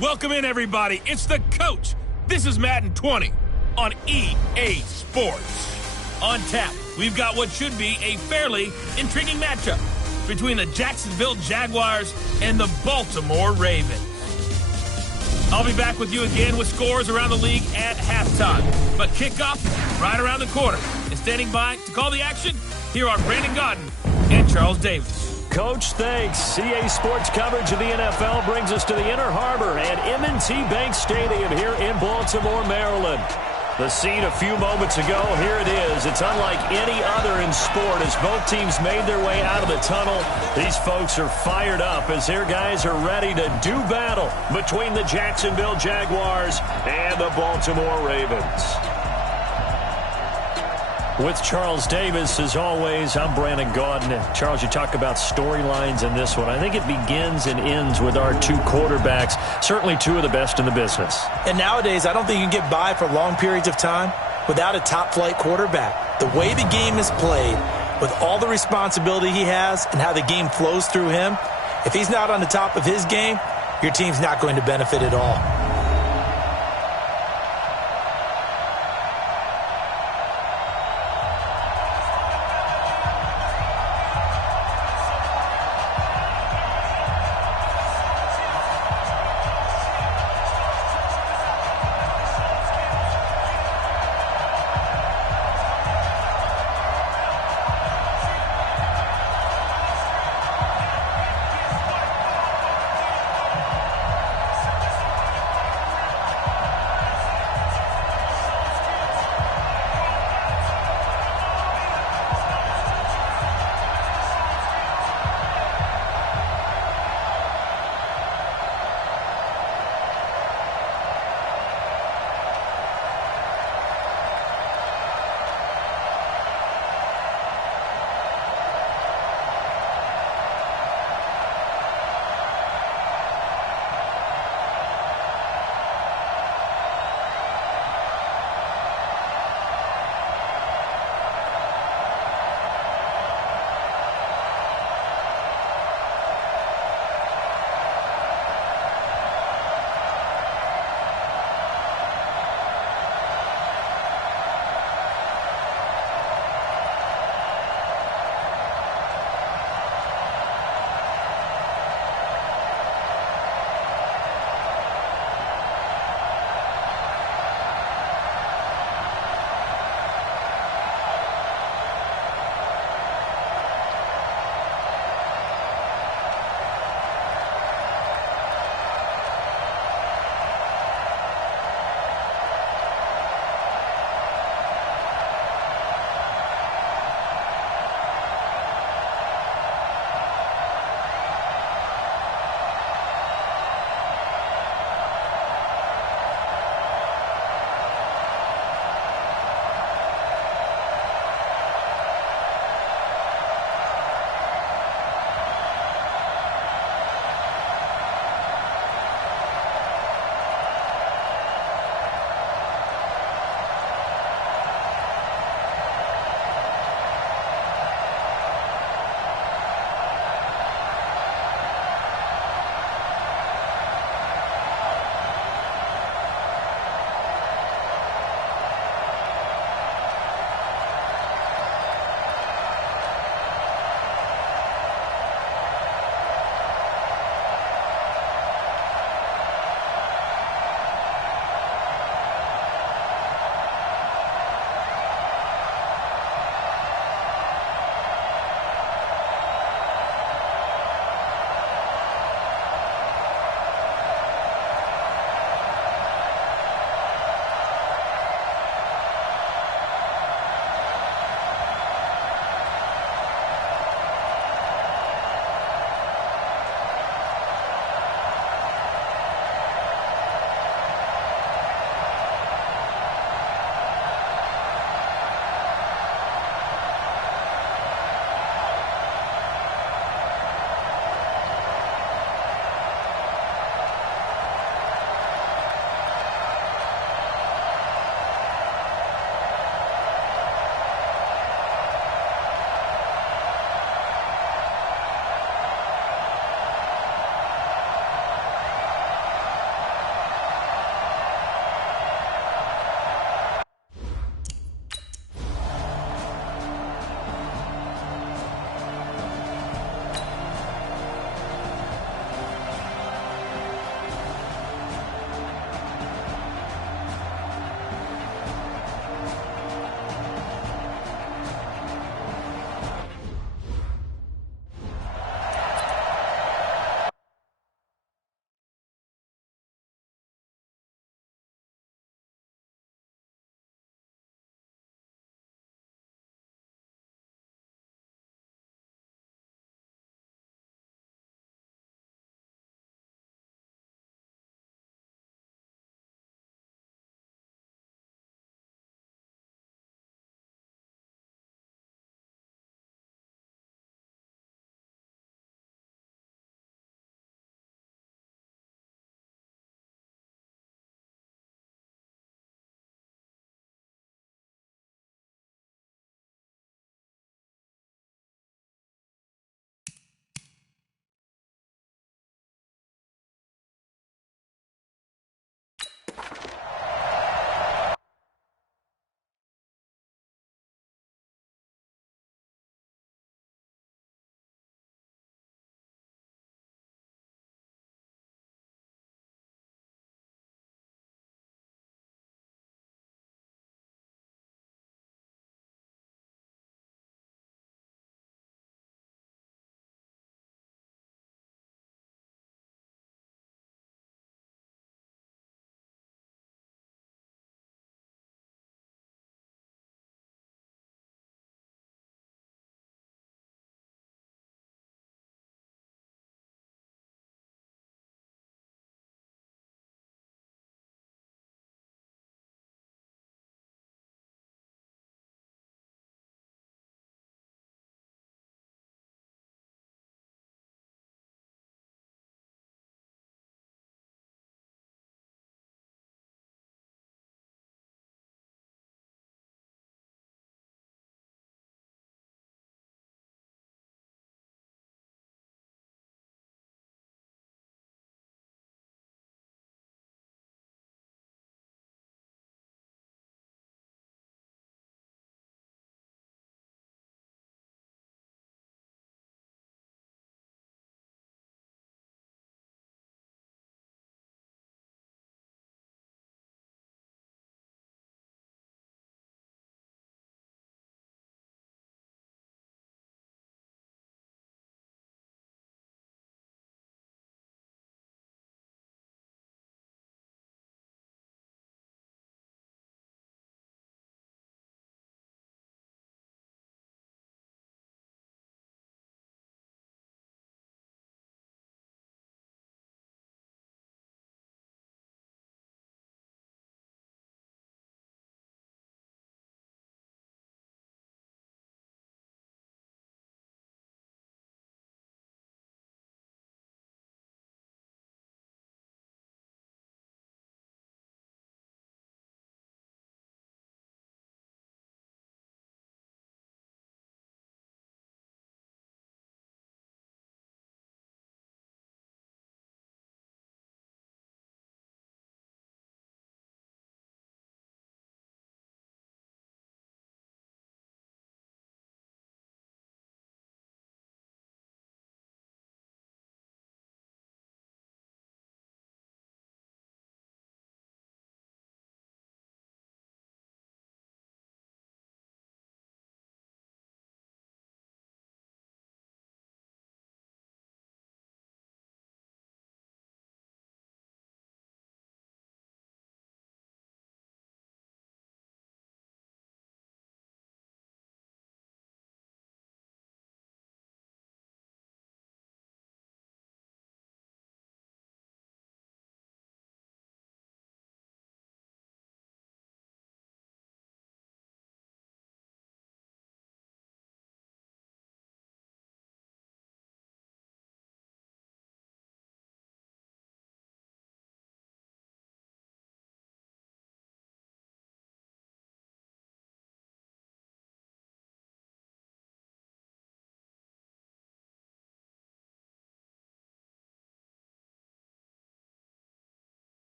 Welcome in, everybody. It's the coach. This is Madden 20 on EA Sports. On tap, we've got what should be a fairly intriguing matchup between the Jacksonville Jaguars and the Baltimore Ravens. I'll be back with you again with scores around the league at halftime. But kickoff right around the corner. And standing by to call the action, here are Brandon Godden and Charles Davis. Coach, thanks. EA Sports coverage of the NFL brings us to the Inner Harbor at M&T Bank Stadium here in Baltimore, Maryland. The scene a few moments ago, here it is. It's unlike any other in sport as both teams made their way out of the tunnel. These folks are fired up as their guys are ready to do battle between the Jacksonville Jaguars and the Baltimore Ravens. With Charles Davis, as always, I'm Brandon Gaudin. Charles, you talk about storylines in this one. I think it begins and ends with our two quarterbacks, certainly two of the best in the business. And nowadays, I don't think you can get by for long periods of time without a top-flight quarterback. The way the game is played, with all the responsibility he has and how the game flows through him, if he's not on the top of his game, your team's not going to benefit at all.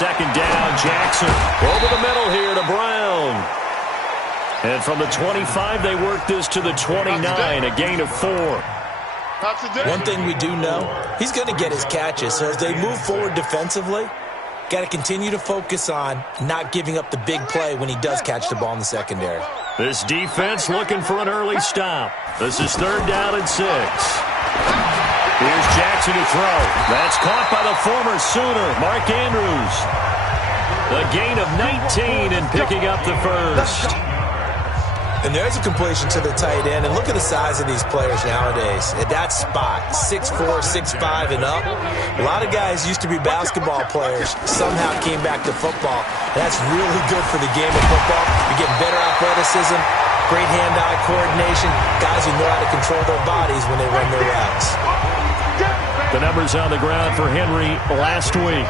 second down. Jackson over the middle here to Brown. And from the 25, they work this to the 29, a gain of 4. One thing we do know, he's going to get his catches. So as they move forward defensively, got to continue to focus on not giving up the big play when he does catch the ball in the secondary. This defense looking for an early stop. This is 3rd down and 6. Here's Jackson to throw. That's caught by the former Sooner, Mark Andrews. A gain of 19 and picking up the first. And there's a completion to the tight end. And look at the size of these players nowadays. At that spot, 6'4", 6'5", and up. A lot of guys used to be basketball players, somehow came back to football. And that's really good for the game of football. You're getting better athleticism, great hand-eye coordination, guys who know how to control their bodies when they run their routes. The numbers on the ground for Henry last week.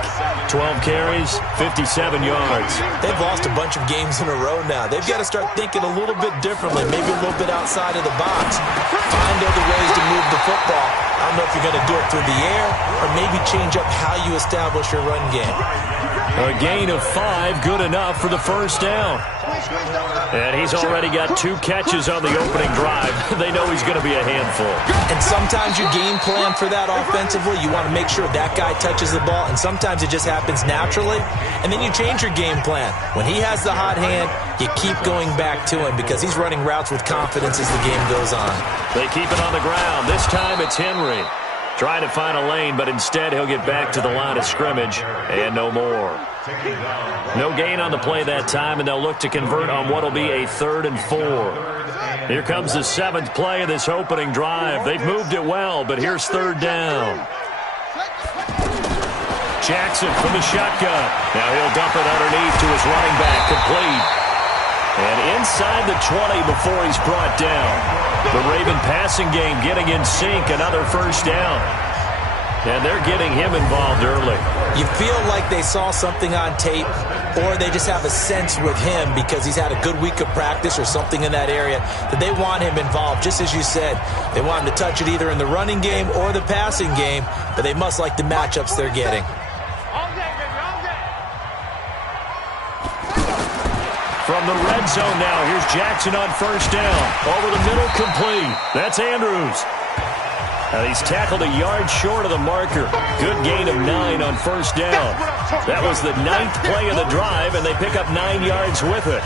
12 carries, 57 yards. They've lost a bunch of games in a row now. They've got to start thinking a little bit differently, maybe a little bit outside of the box. Find other ways to move the football. I don't know if you're going to do it through the air or maybe change up how you establish your run game. A gain of 5, good enough for the first down. And he's already got 2 catches on the opening drive. They know he's going to be a handful. And sometimes you game plan for that offensively. You want to make sure that guy touches the ball, and sometimes it just happens naturally. And then you change your game plan. When he has the hot hand, you keep going back to him because he's running routes with confidence as the game goes on. They keep it on the ground. This time it's Henry. Trying to find a lane, but instead he'll get back to the line of scrimmage and no more. No gain on the play that time, and they'll look to convert on what will be a 3rd and 4. Here comes the 7th play of this opening drive. They've moved it well, but here's 3rd down. Jackson from the shotgun. Now he'll dump it underneath to his running back, complete. And inside the 20 before he's brought down. The Raven passing game getting in sync, another first down. And they're getting him involved early. You feel like they saw something on tape, or they just have a sense with him because he's had a good week of practice or something in that area that they want him involved. Just as you said, they want him to touch it either in the running game or the passing game, but they must like the matchups they're getting. From the red zone now, here's Jackson on first down. Over the middle, complete. That's Andrews. Now he's tackled a yard short of the marker. Good gain of 9 on first down. That was the 9th play of the drive, and they pick up 9 yards with it.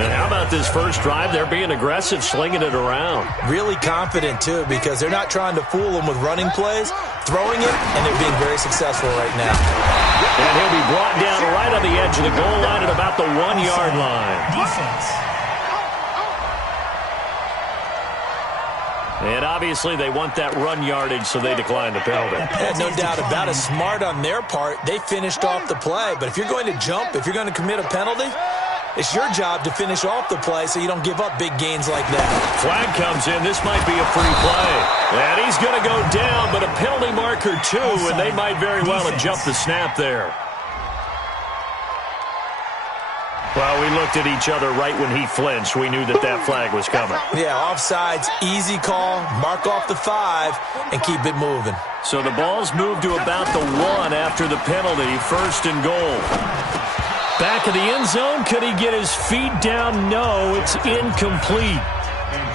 And how about this first drive? They're being aggressive, slinging it around. Really confident, too, because they're not trying to fool them with running plays, throwing it, and they're being very successful right now. And he'll be brought down right on the edge of the goal line at about the 1-yard line. Defense. And obviously they want that run yardage, so they decline the penalty. No doubt about it. Smart on their part. They finished off the play. But if you're going to jump, if you're going to commit a penalty, it's your job to finish off the play so you don't give up big gains like that. Flag comes in. This might be a free play. And he's going to go down, but a penalty marker too, and they might very well have jumped the snap there. Well, we looked at each other right when he flinched. We knew that that flag was coming. Yeah, offsides, easy call, mark off the 5, and keep it moving. So the ball's moved to about the 1 after the penalty, 1st and goal. Back of the end zone, could he get his feet down? No, it's incomplete.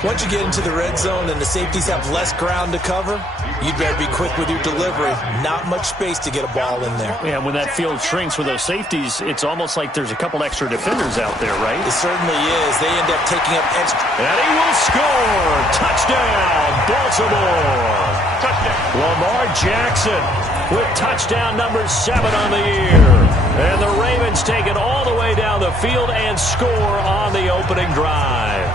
Once you get into the red zone and the safeties have less ground to cover, you'd better be quick with your delivery. Not much space to get a ball in there. Yeah, when that field shrinks with those safeties, it's almost like there's a couple extra defenders out there, right? It certainly is. They end up taking up extra. And he will score! Touchdown, Baltimore! Touchdown. Lamar Jackson with touchdown number 7 on the year. And the Ravens take it all the way down the field and score on the opening drive.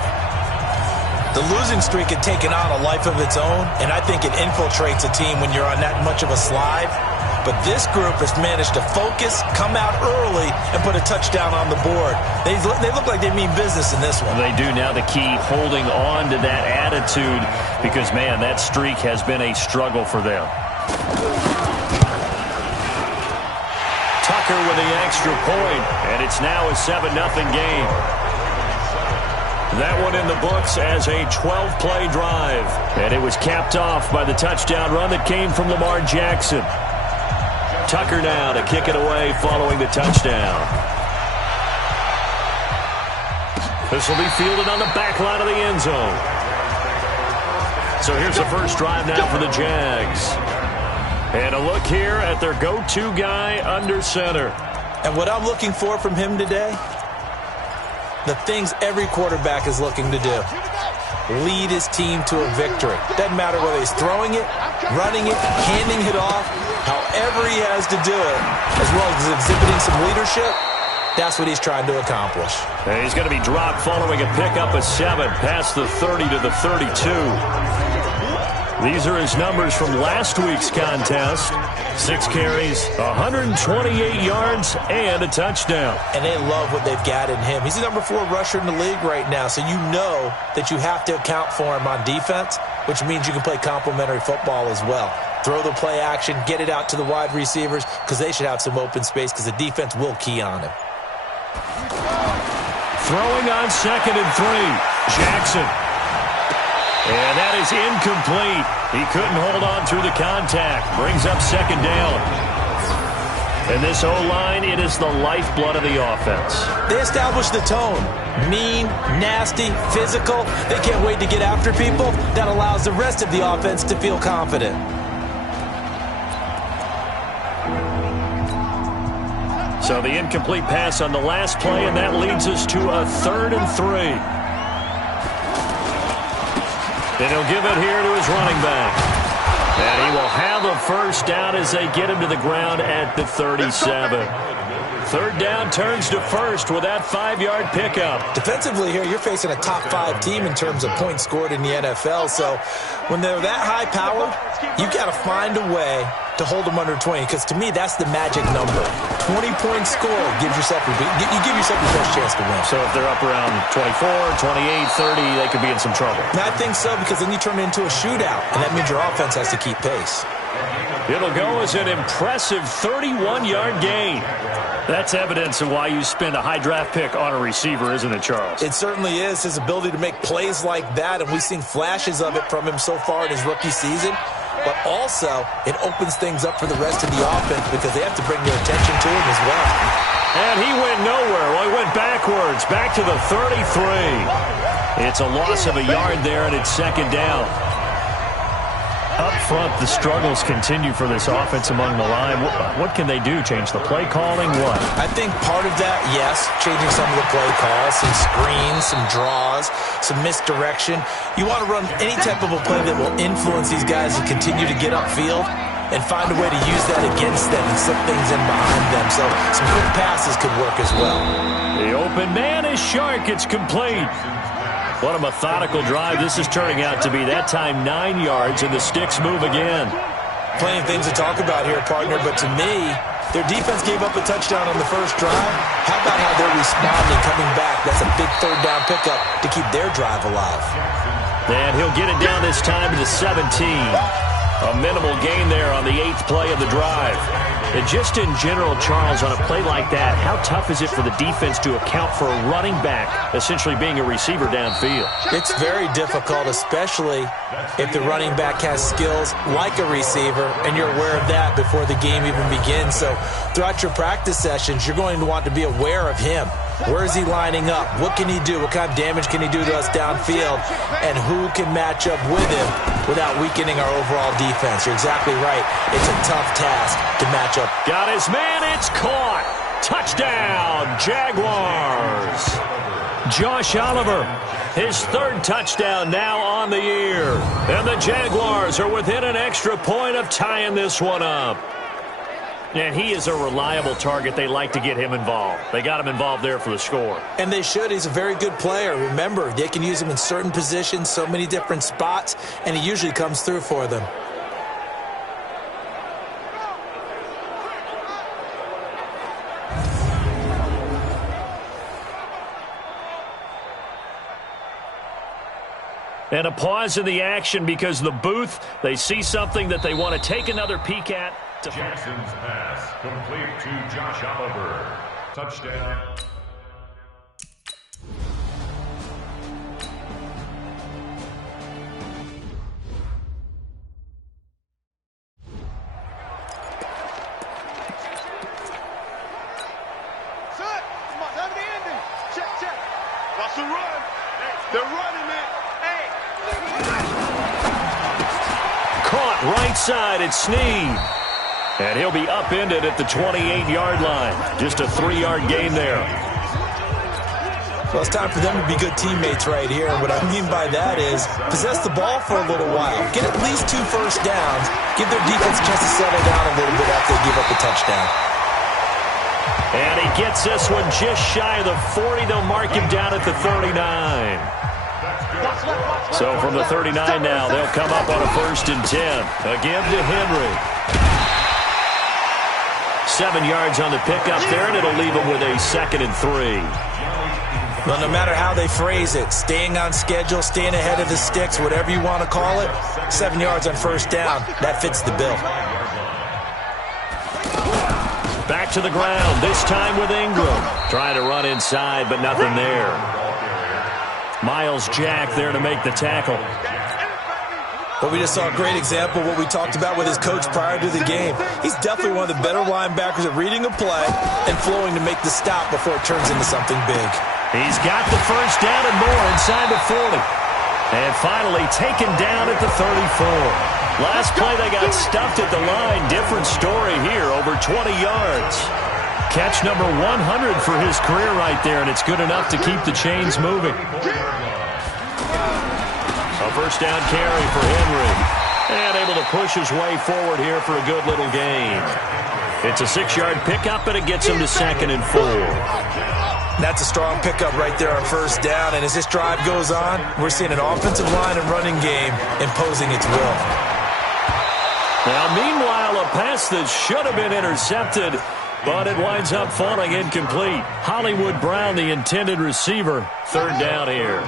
The losing streak had taken on a life of its own, and I think it infiltrates a team when you're on that much of a slide. But this group has managed to focus, come out early, and put a touchdown on the board. They look like they mean business in this one. They do. Now the key, holding on to that attitude, because, man, that streak has been a struggle for them. Tucker with the extra point, and it's now a 7-0 game. That one in the books as a 12-play drive. And it was capped off by the touchdown run that came from Lamar Jackson. Tucker now to kick it away following the touchdown. This will be fielded on the back line of the end zone. So here's the first drive now for the Jags. And a look here at their go-to guy under center. And what I'm looking for from him today, the things every quarterback is looking to do. Lead his team to a victory. Doesn't matter whether he's throwing it, running it, handing it off, however he has to do it, as well as exhibiting some leadership, that's what he's trying to accomplish. And he's going to be dropped following a pickup of 7 past the 30 to the 32. These are his numbers from last week's contest. 6 carries, 128 yards, and a touchdown. And they love what they've got in him. He's the number 4 rusher in the league right now, so you know that you have to account for him on defense, which means you can play complementary football as well. Throw the play action, get it out to the wide receivers, because they should have some open space, because the defense will key on him. Throwing on 2nd and 3, Jackson. And that is incomplete. He couldn't hold on through the contact. Brings up 2nd down. And this O-line, it is the lifeblood of the offense. They establish the tone. Mean, nasty, physical. They can't wait to get after people. That allows the rest of the offense to feel confident. So the incomplete pass on the last play, and that leads us to a 3rd and 3. And he'll give it here to his running back. And he will have a first down as they get him to the ground at the 37. 3rd down turns to 1st with that 5-yard pickup. Defensively here, you're facing a top 5 team in terms of points scored in the NFL. So when they're that high-powered, you've got to find a way to hold them under 20, because to me, that's the magic number. 20 points scored gives yourself you give yourself your best chance to win. So if they're up around 24, 28, 30, they could be in some trouble. And I think so, because then you turn it into a shootout, and that means your offense has to keep pace. It'll go as an impressive 31-yard gain. That's evidence of why you spend a high draft pick on a receiver, isn't it, Charles? It certainly is. His ability to make plays like that, and we've seen flashes of it from him so far in his rookie season. But also, it opens things up for the rest of the offense, because they have to bring their attention to him as well. And he went nowhere. Well, he went backwards, back to the 33. It's a loss of a yard there, and it's 2nd down. Up front, the struggles continue for this offense among the line. What can they do? Change the play calling? What? I think part of that, yes, changing some of the play calls, some screens, some draws, some misdirection. You want to run any type of a play that will influence these guys to continue to get upfield and find a way to use that against them and slip things in behind them. So some quick passes could work as well. The open man is Shark. It's complete. What a methodical drive this is turning out to be. That time 9 yards, and the sticks move again. Plenty of things to talk about here, partner, but to me, their defense gave up a touchdown on the first drive. How about how they're responding, coming back? That's a big 3rd down pickup to keep their drive alive. And he'll get it down this time to the 17. A minimal gain there on the 8th play of the drive. And just in general, Charles, on a play like that, how tough is it for the defense to account for a running back essentially being a receiver downfield? It's very difficult, especially if the running back has skills like a receiver, and you're aware of that before the game even begins. So throughout your practice sessions, you're going to want to be aware of him. Where is he lining up? What can he do? What kind of damage can he do to us downfield? And who can match up with him without weakening our overall defense? You're exactly right. It's a tough task to match up. Got his man. It's caught. Touchdown, Jaguars. Josh Oliver, his 3rd touchdown now on the year. And the Jaguars are within an extra point of tying this one up. And he is a reliable target. They like to get him involved. They got him involved there for the score. And they should. He's a very good player. Remember, they can use him in certain positions, so many different spots, and he usually comes through for them. And a pause in the action because the booth, they see something that they want to take another peek at. Jackson's pass complete to Josh Oliver. Touchdown. Right side, it's Snead. And he'll be upended at the 28-yard line. Just a 3-yard gain there. Well, it's time for them to be good teammates right here. And what I mean by that is possess the ball for a little while. Get at least 2 first downs. Give their defense a chance to settle down a little bit after they give up a touchdown. And he gets this one just shy of the 40. They'll mark him down at the 39. So from the 39 now, they'll come up on a 1st and 10. Again to Henry. 7 yards on the pickup there, and it'll leave him with a 2nd and 3. Well, no matter how they phrase it, staying on schedule, staying ahead of the sticks, whatever you want to call it, 7 yards on 1st down, that fits the bill. Back to the ground, this time with Ingram. Trying to run inside, but nothing there. Miles Jack there to make the tackle. But we just saw a great example of what we talked about with his coach prior to the game. He's definitely one of the better linebackers at reading a play and flowing to make the stop before it turns into something big. He's got the 1st down and more inside the 40. And finally taken down at the 34. Last play they got stuffed at the line. Different story here, over 20 yards. Catch number 100 for his career right there, and it's good enough to keep the chains moving. A 1st down carry for Henry. And able to push his way forward here for a good little gain. It's a 6-yard pickup, and it gets him to 2nd and 4. That's a strong pickup right there on 1st down. And as this drive goes on, we're seeing an offensive line and running game imposing its will. Now, meanwhile, a pass that should have been intercepted, but it winds up falling incomplete. Hollywood Brown, the intended receiver, 3rd down here.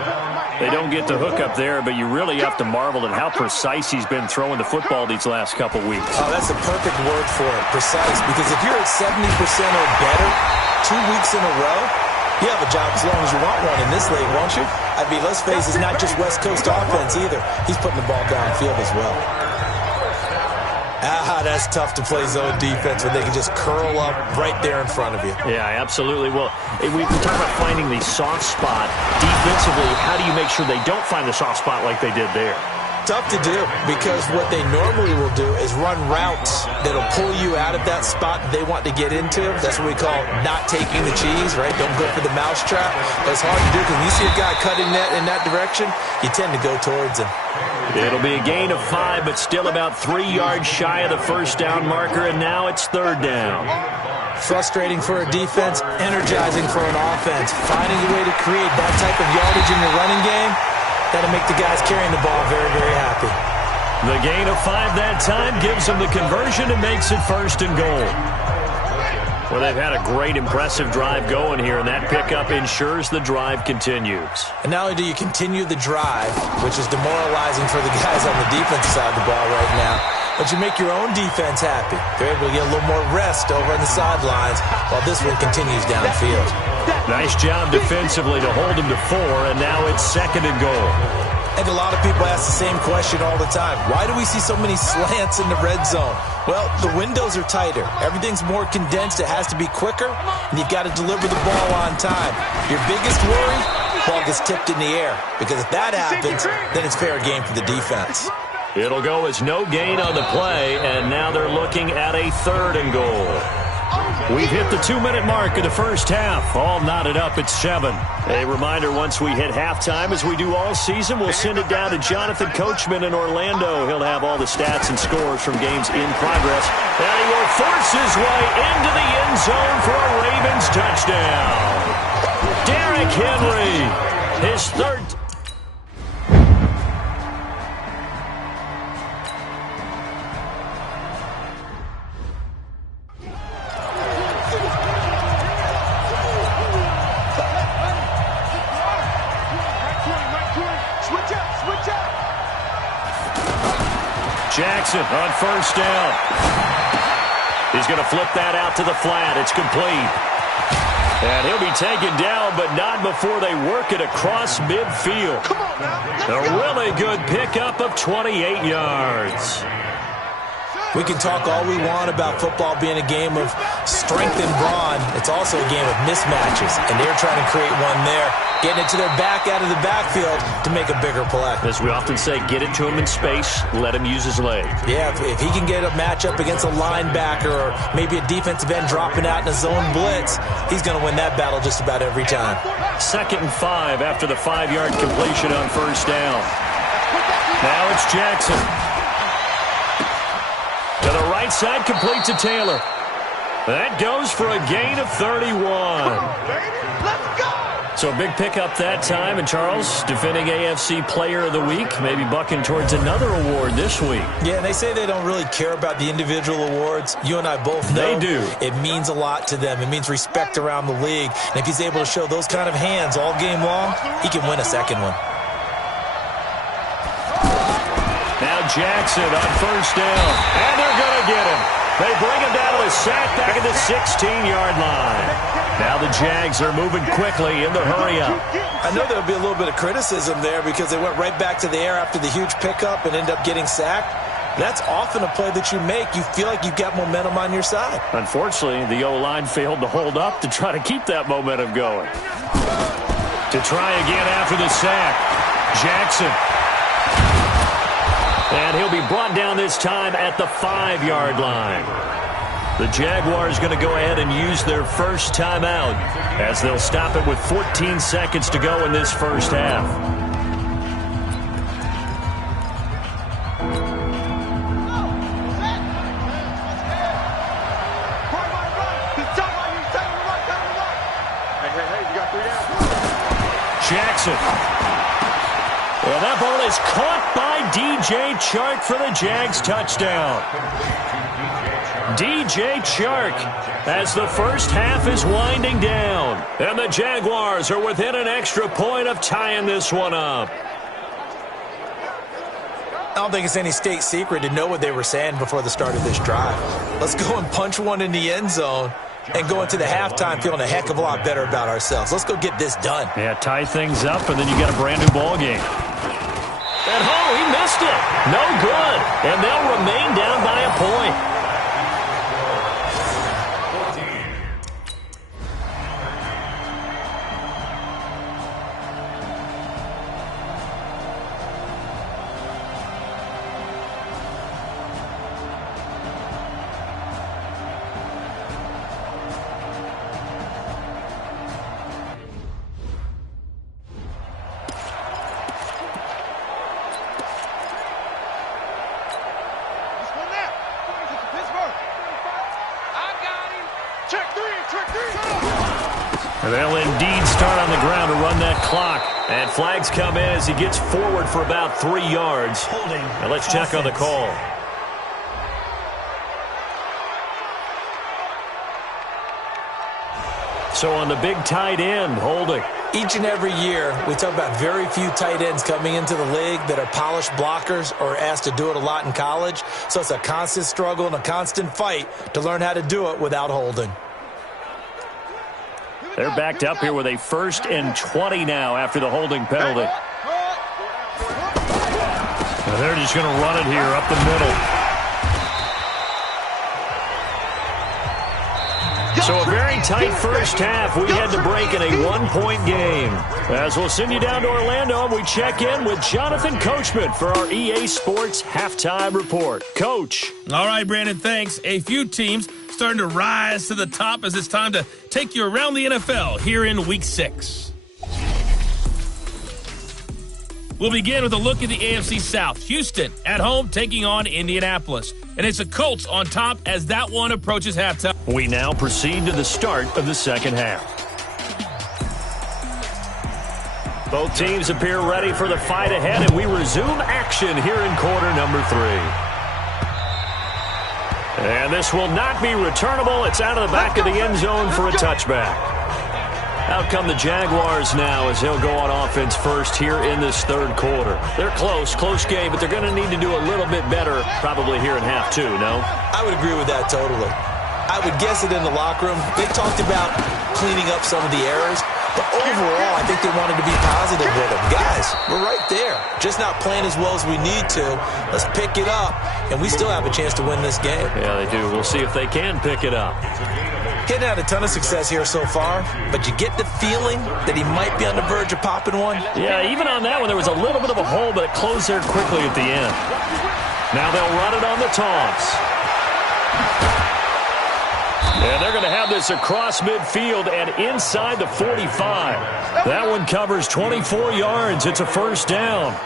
They don't get the hook up there, but you really have to marvel at how precise he's been throwing the football these last couple weeks. Oh, that's the perfect word for it, precise. Because if you're at 70% or better 2 weeks in a row, you have a job as long as you want one in this league, won't you? I mean, let's face it, it's not just West Coast offense either. He's putting the ball downfield as well. That's tough to play zone defense when they can just curl up right there in front of you. Yeah, absolutely. Well, we talk about finding the soft spot defensively. How do you make sure they don't find the soft spot like they did there? Tough to do, because what they normally will do is run routes that'll pull you out of that spot they want to get into. That's what we call not taking the cheese, right? Don't go for the mousetrap. But it's hard to do because when you see a guy cutting that in that direction, you tend to go towards him. It'll be a gain of 5, but still about 3 yards shy of the 1st down marker, and now it's 3rd down. Frustrating for a defense, energizing for an offense. Finding a way to create that type of yardage in your running game, that'll make the guys carrying the ball very, very happy. The gain of 5 that time gives them the conversion and makes it 1st and goal. Well, they've had a great, impressive drive going here, and that pickup ensures the drive continues. And not only do you continue the drive, which is demoralizing for the guys on the defensive side of the ball right now, but you make your own defense happy. They're able to get a little more rest over on the sidelines while this one continues downfield. Nice job defensively to hold him to 4, and now it's 2nd and goal. And a lot of people ask the same question all the time. Why do we see so many slants in the red zone? Well, the windows are tighter. Everything's more condensed. It has to be quicker, and you've got to deliver the ball on time. Your biggest worry, ball gets tipped in the air, because if that happens, then it's fair game for the defense. It'll go as no gain on the play, and now they're looking at a 3rd and goal. We've hit the 2-minute mark of the 1st half. All knotted up at 7. A reminder, once we hit halftime, as we do all season, we'll send it down to Jonathan Coachman in Orlando. He'll have all the stats and scores from games in progress. And he will force his way into the end zone for a Ravens touchdown. Derrick Henry, his 3rd. Jackson on 1st down. He's going to flip that out to the flat. It's complete. And he'll be taken down, but not before they work it across midfield. A really good pickup of 28 yards. We can talk all we want about football being a game of strength and brawn. It's also a game of mismatches, and they're trying to create one there, getting it to their back out of the backfield to make a bigger play. As we often say, get it to him in space, let him use his leg. Yeah, if he can get a matchup against a linebacker or maybe a defensive end dropping out in a zone blitz, he's going to win that battle just about every time. 2nd and 5 after the 5-yard completion on first down. Now it's Jackson. To the right side, complete to Taylor. That goes for a gain of 31. So a big pickup that time. And Charles, defending AFC Player of the Week, maybe bucking towards another award this week. Yeah, and they say they don't really care about the individual awards. You and I both know they do. It means a lot to them. It means respect around the league. And if he's able to show those kind of hands all game long, he can win a second one. Now Jackson on first down. And they're going to get him. They bring him down to the sack back at the 16-yard line. Now the Jags are moving quickly in the hurry-up. I know there'll be a little bit of criticism there because they went right back to the air after the huge pickup and end up getting sacked. That's often a play that you make. You feel like you've got momentum on your side. Unfortunately, the O-line failed to hold up to try to keep that momentum going. To try again after the sack, Jackson. And he'll be brought down this time at the 5-yard line. The Jaguars going to go ahead and use their first timeout as they'll stop it with 14 seconds to go in this first half. Jackson. Well, that ball is caught by DJ Chark for the Jags touchdown. DJ Chark as the first half is winding down. And the Jaguars are within an extra point of tying this one up. I don't think it's any state secret to know what they were saying before the start of this drive. Let's go and punch one in the end zone and go into the halftime feeling a heck of a lot better about ourselves. Let's go get this done. Yeah, tie things up, and then you got a brand new ball game. And he missed it. No good. And they'll remain down by a point. They'll indeed start on the ground to run that clock. And flags come in as he gets forward for about 3 yards. Now let's check on the call. So on the big tight end, holding. Each and every year, we talk about very few tight ends coming into the league that are polished blockers or asked to do it a lot in college. So it's a constant struggle and a constant fight to learn how to do it without holding. They're backed up here with a 1st and 20 now after the holding penalty. Now they're just going to run it here up the middle. So a very tight first half. We had to break in a 1-point game. As we'll send you down to Orlando, we check in with Jonathan Coachman for our EA Sports Halftime Report. Coach. All right, Brandon, thanks. A few teams starting to rise to the top as it's time to take you around the NFL here in Week 6. We'll begin with a look at the AFC South. Houston at home taking on Indianapolis. And it's the Colts on top as that one approaches halftime. We now proceed to the start of the second half. Both teams appear ready for the fight ahead, and we resume action here in quarter number 3. And this will not be returnable. It's out of the back of the end zone for a touchback. Out come the Jaguars now as they'll go on offense first here in this third quarter. They're close game, but they're going to need to do a little bit better probably here in half 2, no? I would agree with that totally. I would guess it in the locker room. They talked about cleaning up some of the errors. But overall, I think they wanted to be positive with him. Guys, we're right there. Just not playing as well as we need to. Let's pick it up, and we still have a chance to win this game. Yeah, they do. We'll see if they can pick it up. He hadn't had a ton of success here so far, but you get the feeling that he might be on the verge of popping one. Yeah, even on that one, there was a little bit of a hole, but it closed there quickly at the end. Now they'll run it on the toss. And they're going to have this across midfield and inside the 45. That one covers 24 yards. It's a first down.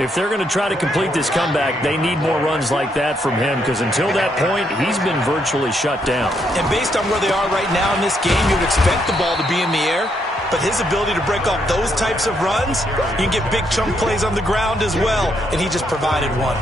If they're going to try to complete this comeback, they need more runs like that from him, because until that point, he's been virtually shut down. And based on where they are right now in this game, you would expect the ball to be in the air. But his ability to break off those types of runs, you can get big chunk plays on the ground as well, and he just provided one.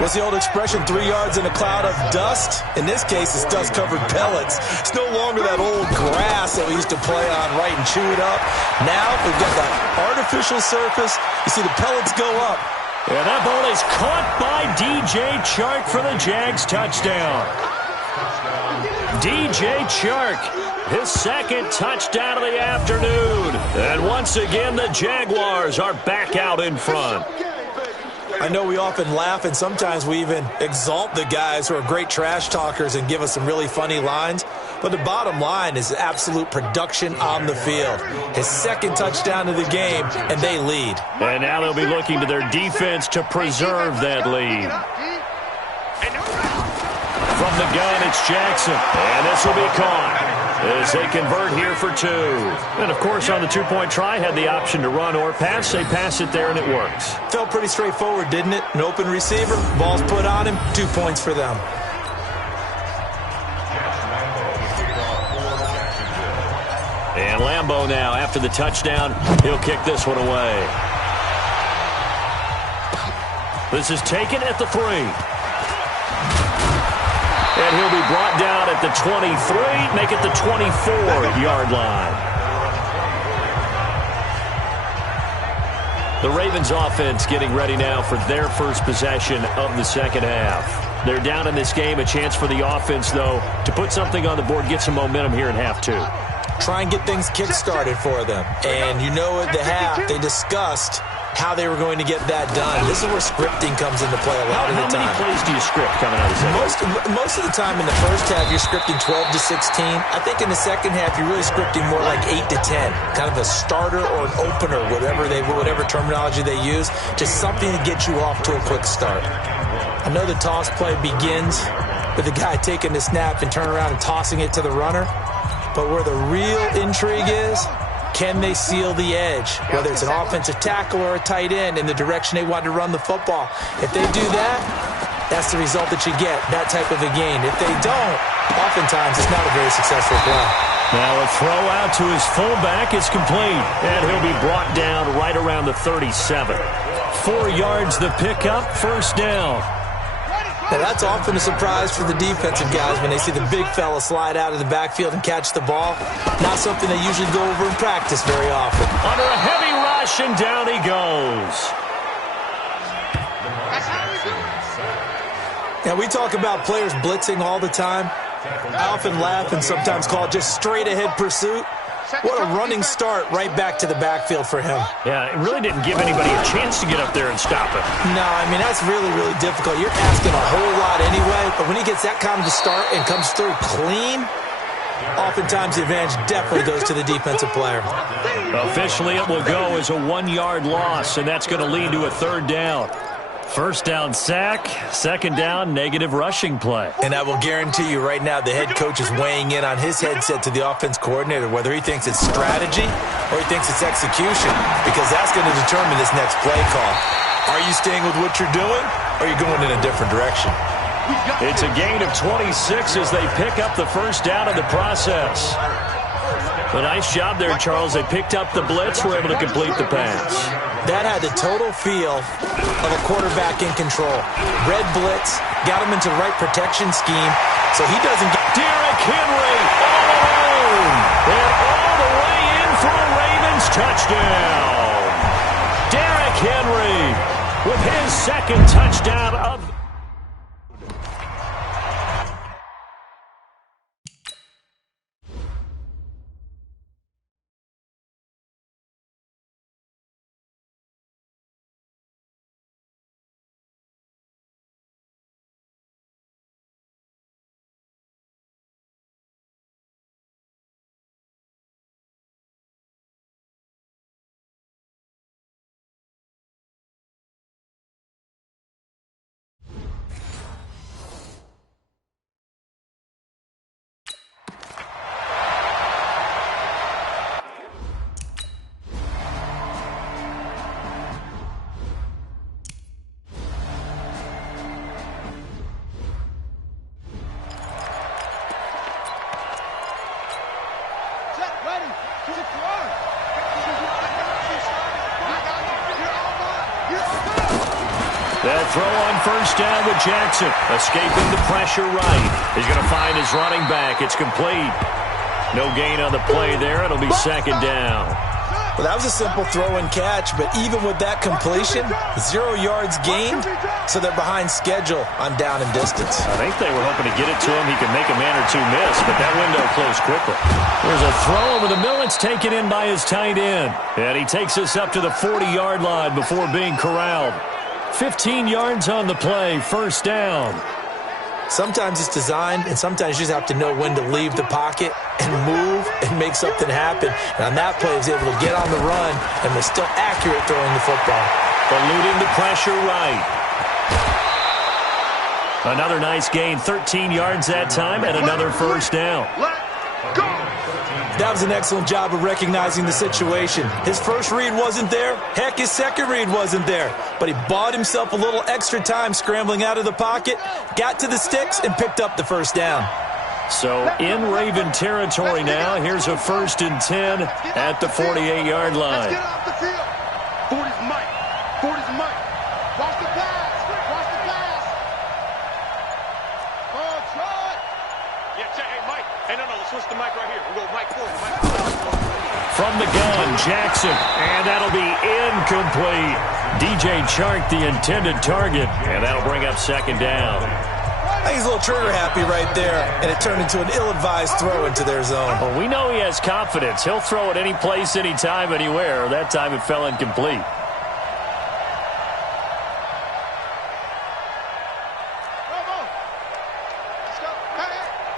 What's the old expression, 3 yards in a cloud of dust? In this case, it's dust-covered pellets. It's no longer that old grass that we used to play on, right, and chew it up. Now we've got that artificial surface. You see the pellets go up. And that ball is caught by DJ Chark for the Jags touchdown. DJ Chark, his second touchdown of the afternoon. And once again, the Jaguars are back out in front. I know we often laugh, and sometimes we even exalt the guys who are great trash talkers and give us some really funny lines. But the bottom line is absolute production on the field. His second touchdown of the game, and they lead. And now they'll be looking to their defense to preserve that lead. From the gun, it's Jackson. And this will be caught as they convert here for 2. And, of course, on the two-point try, had the option to run or pass. They pass it there, and it works. Felt pretty straightforward, didn't it? An open receiver, ball's put on him, 2 points for them. And Lambeau now, after the touchdown, he'll kick this one away. This is taken at the 3. And he'll be brought down at the 23, make it the 24-yard line. The Ravens offense getting ready now for their first possession of the second half. They're down in this game, a chance for the offense, though, to put something on the board, get some momentum here in half 2. Try and get things kick-started for them. And you know at the half, they discussed how they were going to get that done. This is where scripting comes into play a lot of the time. How many plays do you script coming out of the second? Most of the time in the first half, you're scripting 12 to 16. I think in the second half, you're really scripting more like 8 to 10. Kind of a starter or an opener, whatever terminology they use. Just something to get you off to a quick start. I know the toss play begins with the guy taking the snap and turning around and tossing it to the runner. But where the real intrigue is, can they seal the edge, whether it's an offensive tackle or a tight end, in the direction they want to run the football? If they do that, that's the result that you get, that type of a gain. If they don't, oftentimes it's not a very successful play. Now a throw out to his fullback is complete, and he'll be brought down right around the 37. 4 yards the pickup, first down. Now that's often a surprise for the defensive guys when they see the big fella slide out of the backfield and catch the ball. Not something they usually go over in practice very often. Under a heavy rush, and down he goes. Now we talk about players blitzing all the time. I often laugh and sometimes call it just straight-ahead pursuit. What a running start right back to the backfield for him. Yeah, it really didn't give anybody a chance to get up there and stop it. No, I mean, that's really, really difficult. You're asking a whole lot anyway, but when he gets that kind of a start and comes through clean, oftentimes the advantage definitely goes to the defensive player. Officially, it will go as a 1-yard loss, and that's going to lead to a third down. First down sack, second down negative rushing play. And I will guarantee you right now the head coach is weighing in on his headset to the offense coordinator, whether he thinks it's strategy or he thinks it's execution, because that's going to determine this next play call. Are you staying with what you're doing, or are you going in a different direction? It's a gain of 26 as they pick up the first down in the process. A nice job there, Charles. They picked up the blitz, were able to complete the pass. That had the total feel of a quarterback in control. Red blitz, got him into the right protection scheme, so he doesn't get... Derrick Henry all alone, and all the way in for a Ravens touchdown. Derrick Henry with his second touchdown of... They'll throw on first down with Jackson. Escaping the pressure right. He's going to find his running back. It's complete. No gain on the play there. It'll be second down. Well, that was a simple throw and catch, but even with that completion, 0 yards gained, so they're behind schedule on down and distance. I think they were hoping to get it to him. He could make a man or two miss, but that window closed quickly. There's a throw over the middle. It's taken in by his tight end. And he takes us up to the 40-yard line before being corralled. 15 yards on the play, first down. Sometimes it's designed, and sometimes you just have to know when to leave the pocket and move and make something happen. And on that play, he was able to get on the run and was still accurate throwing the football. Eluding the pressure right. Another nice gain, 13 yards that time, and another first down. That was an excellent job of recognizing the situation. His first read wasn't there. Heck, his second read wasn't there. But he bought himself a little extra time scrambling out of the pocket, got to the sticks, and picked up the first down. So in Raven territory now. Here's a 1st and 10 at the 48-yard line. Let's get off the field. 40's Mike. 40's Mike. Watch the pass. Watch the pass. Oh, try it. Yeah, hey, Mike. Hey, no, let's switch the mic right here. We'll go Mike 40. From the gun, Jackson, and that'll be incomplete. DJ Chark, the intended target, and that'll bring up second down. I think he's a little trigger happy right there, and it turned into an ill-advised throw into their zone. Well, we know he has confidence. He'll throw it any place, anytime, anywhere. That time it fell incomplete.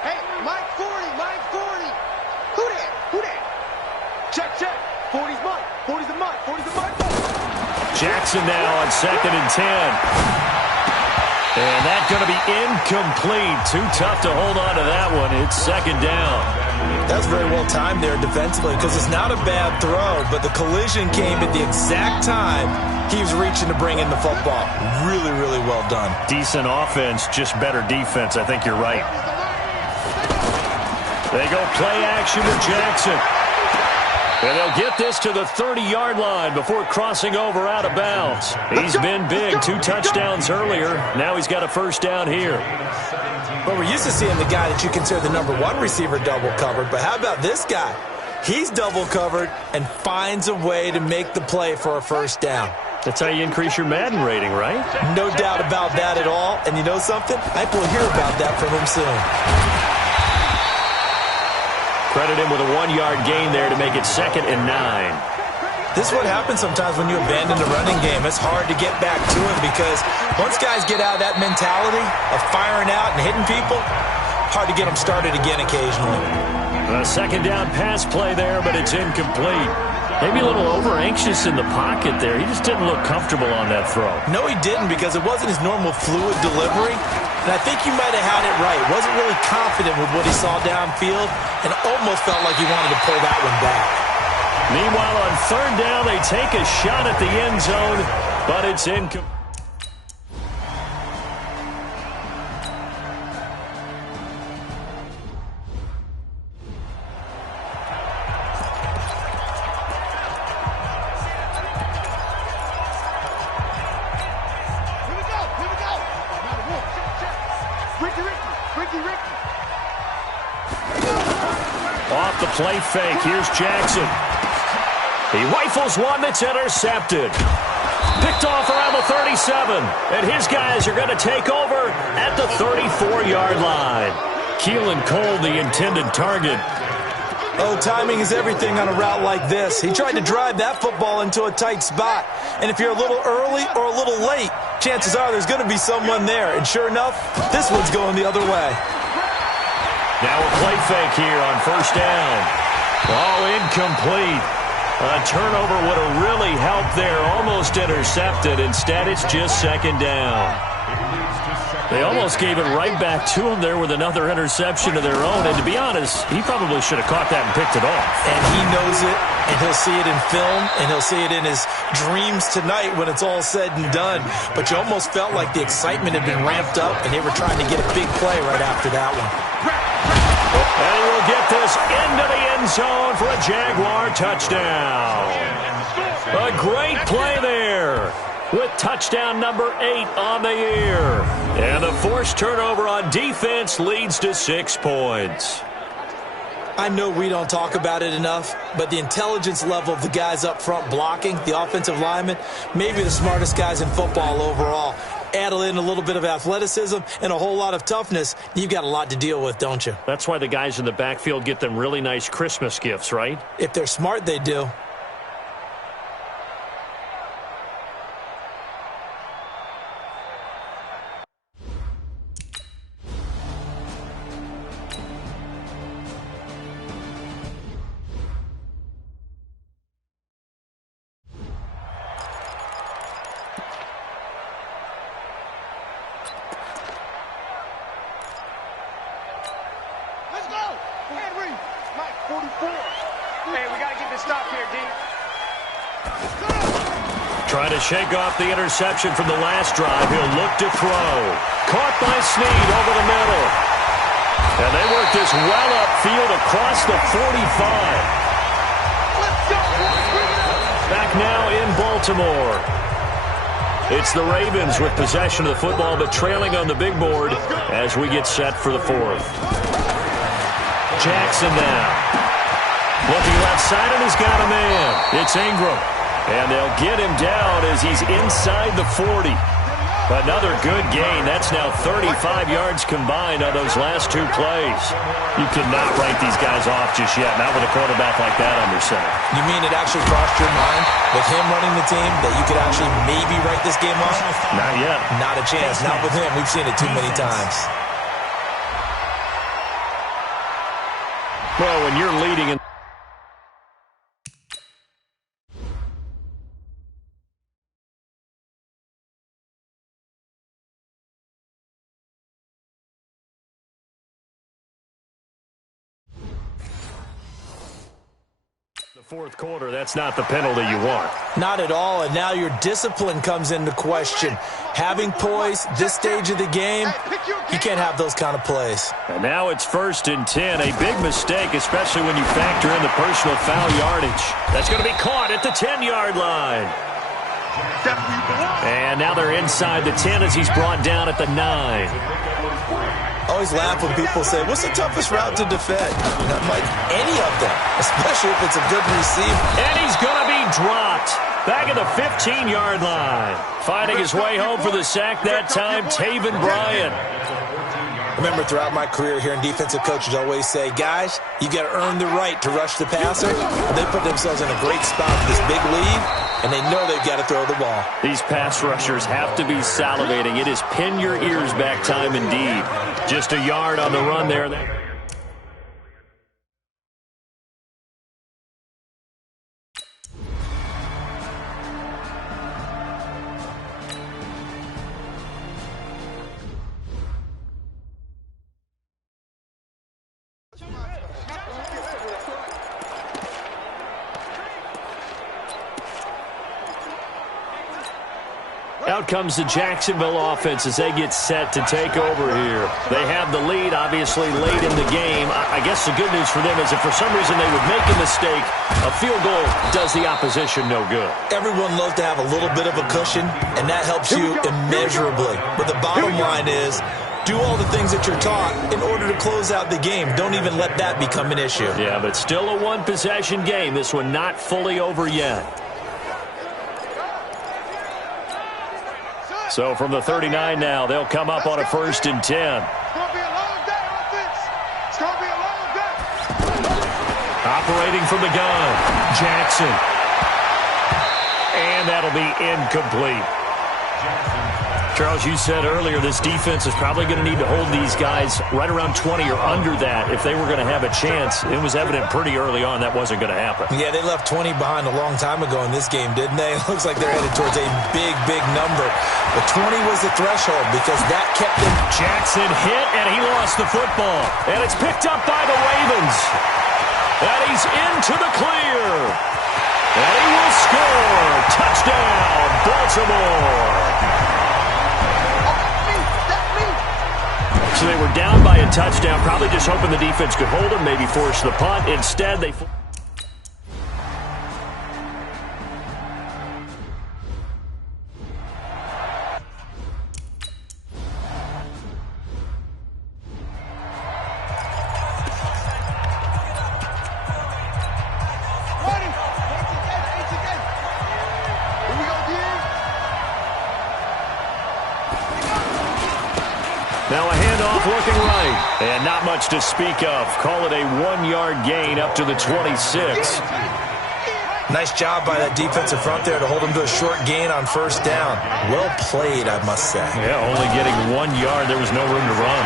Hey, Mike 40, Mike 40. Who that? Who that? Check. 40's Mike. 40's a Mike. 40's a Mike. Jackson now on 2nd and 10. And that's going to be incomplete. Too tough to hold on to that one. It's second down. That's very well timed there defensively because it's not a bad throw, but the collision came at the exact time he was reaching to bring in the football. Really, really well done. Decent offense, just better defense. I think you're right. They go play action with Jackson. And they'll get this to the 30-yard line before crossing over out of bounds. He's been big, 2 touchdowns earlier. Now he's got a first down here. But we're used to seeing the guy that you consider the #1 receiver double covered. But how about this guy? He's double covered and finds a way to make the play for a first down. That's how you increase your Madden rating, right? No doubt about that at all. And you know something? I think we'll hear about that from him soon. Credit him with a 1-yard gain there to make it 2nd and 9. This is what happens sometimes when you abandon the running game. It's hard to get back to it because once guys get out of that mentality of firing out and hitting people, hard to get them started again occasionally. A second down pass play there, but it's incomplete. Maybe a little over-anxious in the pocket there. He just didn't look comfortable on that throw. No, he didn't because it wasn't his normal fluid delivery. And I think you might have had it right. Wasn't really confident with what he saw downfield and almost felt like he wanted to pull that one back. Meanwhile, on 3rd down, they take a shot at the end zone, but it's incomplete. Off the play fake, here's Jackson. He rifles one that's intercepted. Picked off around the 37, and his guys are going to take over at the 34-yard line. Keelan Cole, the intended target. Oh, timing is everything on a route like this. He tried to drive that football into a tight spot. And if you're a little early or a little late, chances are there's going to be someone there. And sure enough, this one's going the other way. Now a play fake here on first down. Oh, incomplete. A turnover would have really helped there. Almost intercepted. Instead, it's just second down. They almost gave it right back to him there with another interception of their own. And to be honest, he probably should have caught that and picked it off. And he knows it, and he'll see it in film, and he'll see it in his dreams tonight when it's all said and done. But you almost felt like the excitement had been ramped up, and they were trying to get a big play right after that one. And he will get this into the end zone for a Jaguar touchdown. A great play there. with touchdown number 8 on the year. And the forced turnover on defense leads to 6 points. I know we don't talk about it enough, but the intelligence level of the guys up front blocking, the offensive linemen, maybe the smartest guys in football overall. Add in a little bit of athleticism and a whole lot of toughness, you've got a lot to deal with, don't you? That's why the guys in the backfield get them really nice Christmas gifts, right? If they're smart, they do. Trying to shake off the interception from the last drive. He'll look to throw. Caught by Snead over the middle. And they work this well upfield across the 45. Back now in Baltimore. It's the Ravens with possession of the football, but trailing on the big board as we get set for the 4th. Jackson now. Looking left side, and he's got a man. It's Ingram. And they'll get him down as he's inside the 40. Another good gain. That's now 35 yards combined on those last 2 plays. You cannot write these guys off just yet, not with a quarterback like that under center. You mean it actually crossed your mind with him running the team that you could actually maybe write this game off? Not yet. Not a chance. Not with him. We've seen it too many times. Well, when you're leading in the 4th quarter, that's not the penalty you want. Not at all, and now your discipline comes into question. Having poise, this stage of the game, you can't have those kind of plays. And now it's 1st and 10. A big mistake, especially when you factor in the personal foul yardage. That's going to be caught at the 10-yard line. And now they're inside the 10 as he's brought down at the 9. Always laugh when people say, what's the toughest route to defend? I'm like, any of them, especially if it's a good receiver. And he's going to be dropped back at the 15-yard line. Finding his way home for the sack that time, Taven Bryan. Remember, throughout my career here in defensive coaches always say, guys, you got to earn the right to rush the passer. And they put themselves in a great spot with this big lead, and they know they've got to throw the ball. These pass rushers have to be salivating. It is pin your ears back time indeed. Just a yard on the run there. Out comes the Jacksonville offense as they get set to take over here. They have the lead, obviously, late in the game. I guess the good news for them is if for some reason they would make a mistake, a field goal does the opposition no good. Everyone loves to have a little bit of a cushion, and that helps you immeasurably. But the bottom line is, do all the things that you're taught in order to close out the game. Don't even let that become an issue. Yeah, but still a one-possession game. This one not fully over yet. So from the 39 now, they'll come up on a 1st and 10. It's going to be a long day, Anthits. It's going to be a long day. Operating from the gun, Jackson. And that'll be incomplete. Charles, you said earlier this defense is probably going to need to hold these guys right around 20 or under that if they were going to have a chance. It was evident pretty early on that wasn't going to happen. Yeah, they left 20 behind a long time ago in this game, didn't they? It looks like they're headed towards a big, big number. But 20 was the threshold because that kept them. Jackson hit, and he lost the football. And it's picked up by the Ravens. And he's into the clear. And he will score. Touchdown, Baltimore. So they were down by a touchdown, probably just hoping the defense could hold them, maybe force the punt. Instead, they... Now a handoff looking right. And not much to speak of. Call it a 1-yard gain up to the 26. Nice job by that defensive front there to hold him to a short gain on first down. Well played, I must say. Yeah, only getting 1 yard. There was no room to run.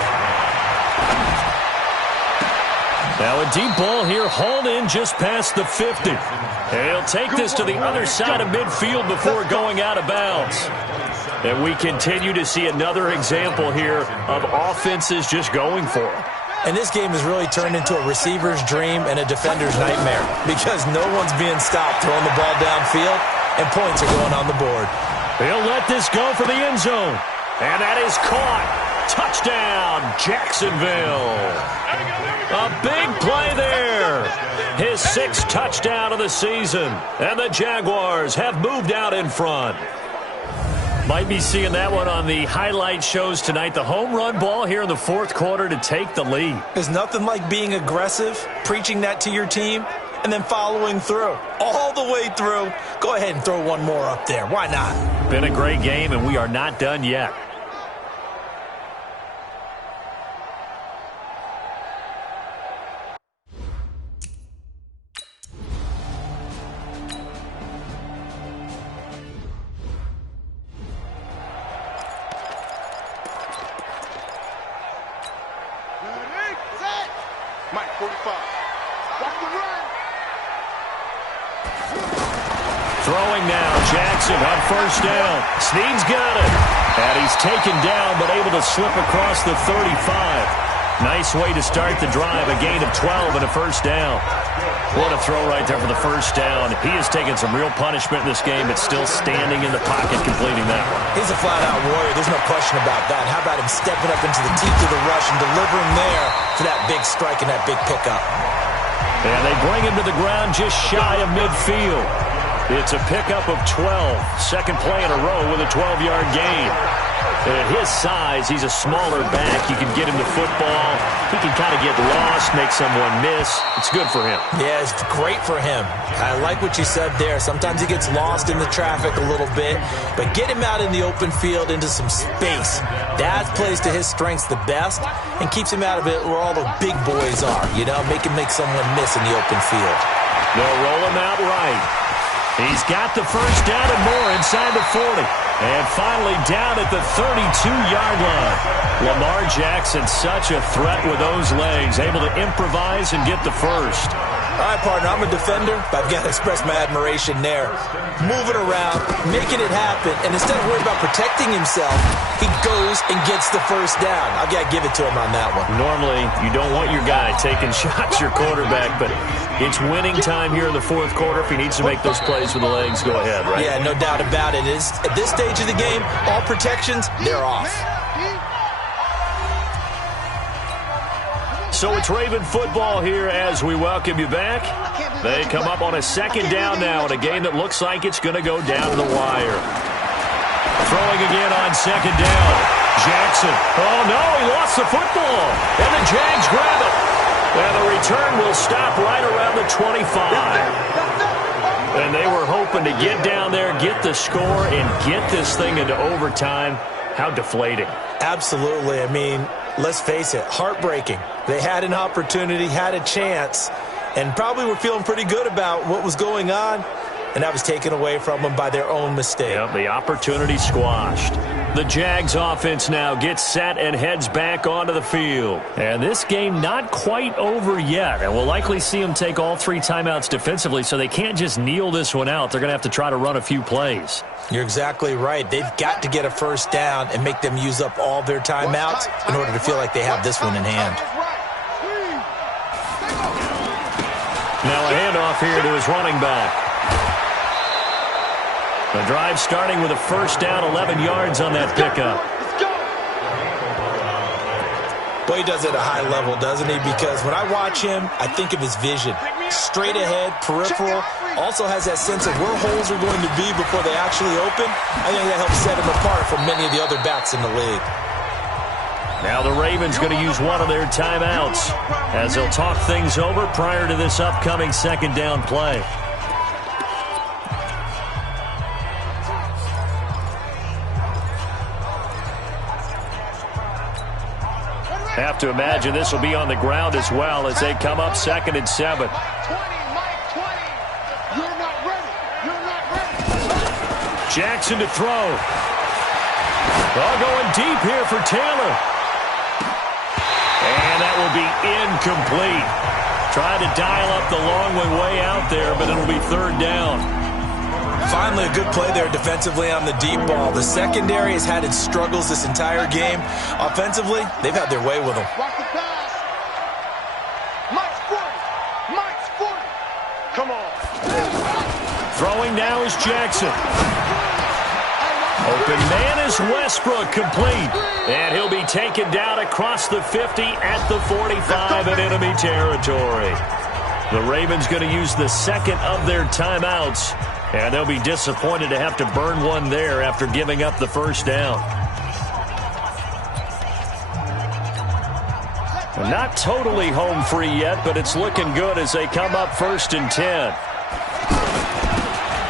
Now a deep ball here, hauled in just past the 50. And he'll take this to the other side of midfield before going out of bounds. And we continue to see another example here of offenses just going for it. And this game has really turned into a receiver's dream and a defender's nightmare because no one's being stopped throwing the ball downfield, and points are going on the board. He'll let this go for the end zone. And that is caught. Touchdown, Jacksonville. A big play there. His 6th touchdown of the season. And the Jaguars have moved out in front. Might be seeing that one on the highlight shows tonight. The home run ball here in the 4th quarter to take the lead. There's nothing like being aggressive, preaching that to your team, and then following through. All the way through. Go ahead and throw one more up there. Why not? Been a great game, and we are not done yet. Mike 45. Watch the run. Throwing now, Jackson on first down. Snead's got it. And he's taken down, but able to slip across the 35. Nice way to start the drive. A gain of 12 and a first down. What a throw right there for the first down. He has taken some real punishment in this game, but still standing in the pocket, completing that one. He's a flat-out warrior. There's no question about that. How about him stepping up into the teeth of the rush and delivering there for that big strike and that big pickup? And they bring him to the ground just shy of midfield. It's a pickup of 12. Second play in a row with a 12-yard gain. And at his size, he's a smaller back. You can get him the football. He can kind of get lost, make someone miss. It's good for him. Yeah, it's great for him. I like what you said there. Sometimes he gets lost in the traffic a little bit, but get him out in the open field into some space. That plays to his strengths the best and keeps him out of it where all the big boys are, you know, make him make someone miss in the open field. They'll roll him out right. He's got the first down and more inside the 40. And finally down at the 32-yard line. Lamar Jackson, such a threat with those legs, able to improvise and get the first. All right, partner, I'm a defender, but I've got to express my admiration there. Moving around, making it happen, and instead of worrying about protecting himself, he goes and gets the first down. I've got to give it to him on that one. Normally, you don't want your guy taking shots, your quarterback, but it's winning time here in the 4th quarter. If he needs to make those plays with the legs, go ahead, right? Yeah, no doubt about it. At this stage of the game, all protections, they're off. So it's Raven football here as we welcome you back. They come up on a second down now in a game that looks like it's going to go down to the wire. Throwing again on second down. Jackson. Oh, no, he lost the football. And the Jags grab it. And the return will stop right around the 25. And they were hoping to get down there, get the score, and get this thing into overtime. How deflating. Absolutely. I mean, let's face it, heartbreaking. They had an opportunity, had a chance, and probably were feeling pretty good about what was going on, and that was taken away from them by their own mistake. Yep, the opportunity squashed. The Jags offense now gets set and heads back onto the field. And this game not quite over yet, and we'll likely see them take all 3 timeouts defensively, so they can't just kneel this one out. They're going to have to try to run a few plays. You're exactly right. They've got to get a first down and make them use up all their timeouts in order to feel like they have this one in hand. Now a handoff here to his running back. The drive starting with a first down, 11 yards on that pickup. Boy, he does it at a high level, doesn't he? Because when I watch him, I think of his vision. Straight ahead, peripheral. Also has that sense of where holes are going to be before they actually open. I think that helps set him apart from many of the other backs in the league. Now the Ravens going to use one of their timeouts as they'll talk things over prior to this upcoming second down play. Have to imagine this will be on the ground as well as they come up 2nd and 7. Jackson to throw. All going deep here for Taylor. And that will be incomplete. Trying to dial up the long way out there, but it'll be 3rd down. Finally, a good play there defensively on the deep ball. The secondary has had its struggles this entire game. Offensively, they've had their way with them. Watch the pass. Mike's 40. Mike's 40. Come on. Throwing now is Jackson. Open man is Westbrook, complete. And he'll be taken down across the 50 at the 45 in enemy territory. The Ravens going to use the 2nd of their timeouts. And they'll be disappointed to have to burn one there after giving up the 1st down. Not totally home free yet, but it's looking good as they come up 1st and 10.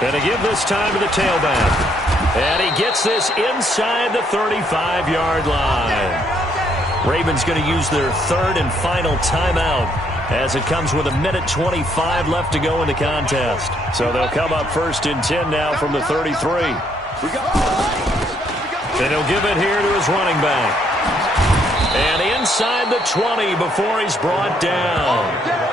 Going to give this time to the tailback. And he gets this inside the 35-yard line. Ravens going to use their 3rd and final timeout as it comes with 1:25 left to go in the contest. So they'll come up 1st and 10 now from the 33. And he'll give it here to his running back. And inside the 20 before he's brought down.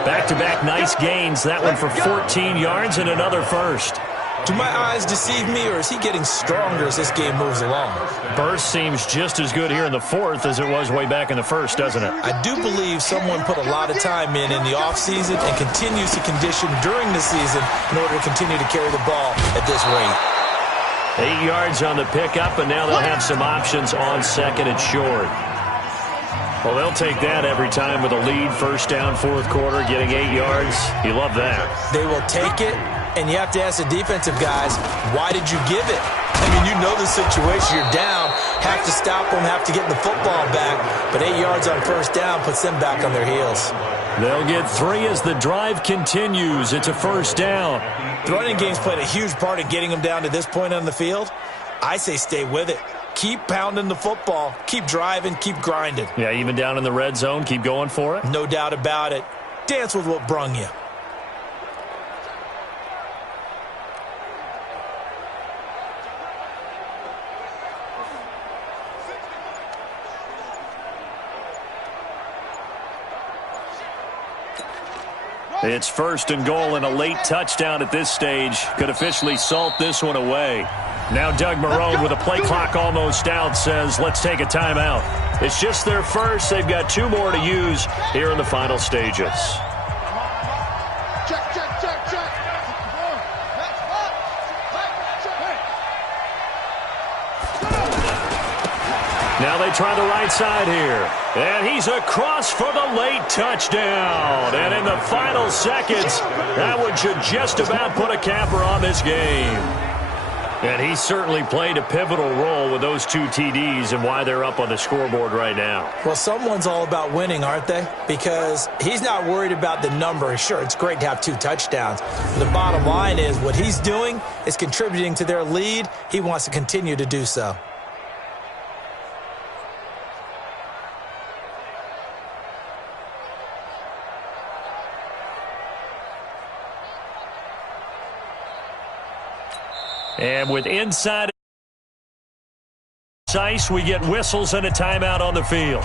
Back-to-back nice gains. That one for 14 yards and another first. Do my eyes deceive me, or is he getting stronger as this game moves along? Burst seems just as good here in the 4th as it was way back in the 1st, doesn't it? I do believe someone put a lot of time in the offseason and continues to condition during the season in order to continue to carry the ball at this rate. 8 yards on the pickup, and now they'll have some options on 2nd and short. Well, they'll take that every time with a lead, 1st down, 4th quarter, getting 8 yards. You love that. They will take it. And you have to ask the defensive guys, why did you give it? I mean, you know the situation. You're down, have to stop them, have to get the football back. But 8 yards on 1st down puts them back on their heels. They'll get 3 as the drive continues. It's a 1st down. The running game's played a huge part in getting them down to this point on the field. I say stay with it. Keep pounding the football. Keep driving. Keep grinding. Yeah, even down in the red zone, keep going for it. No doubt about it. Dance with what brung you. It's 1st and goal, and a late touchdown at this stage could officially salt this one away. Now Doug Marrone, with a play clock almost out, says, let's take a timeout. It's just their first. They've got 2 more to use here in the final stages. Check, check, check, check. Now they try the right side here. And he's across for the late touchdown. And in the final seconds, that one should just about put a capper on this game. And he certainly played a pivotal role with those 2 TDs and why they're up on the scoreboard right now. Well, someone's all about winning, aren't they? Because he's not worried about the number. Sure, it's great to have 2 touchdowns. But the bottom line is what he's doing is contributing to their lead. He wants to continue to do so. And with inside ice, we get whistles and a timeout on the field.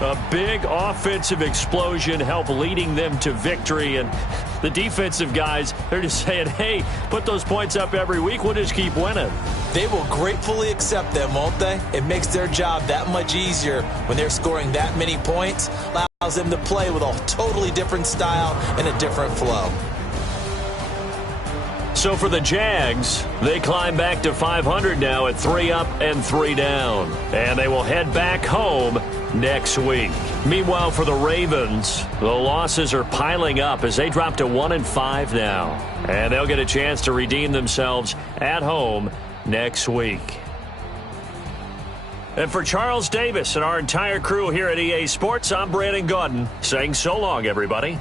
A big offensive explosion helped leading them to victory. And the defensive guys, they're just saying, hey, put those points up every week. We'll just keep winning. They will gratefully accept them, won't they? It makes their job that much easier when they're scoring that many points. Allows them to play with a totally different style and a different flow. So for the Jags, they climb back to 500 now at 3 up and 3 down. And they will head back home next week. Meanwhile, for the Ravens, the losses are piling up as they drop to 1-5 now. And they'll get a chance to redeem themselves at home next week. And for Charles Davis and our entire crew here at EA Sports, I'm Brandon Gaudin saying so long, everybody.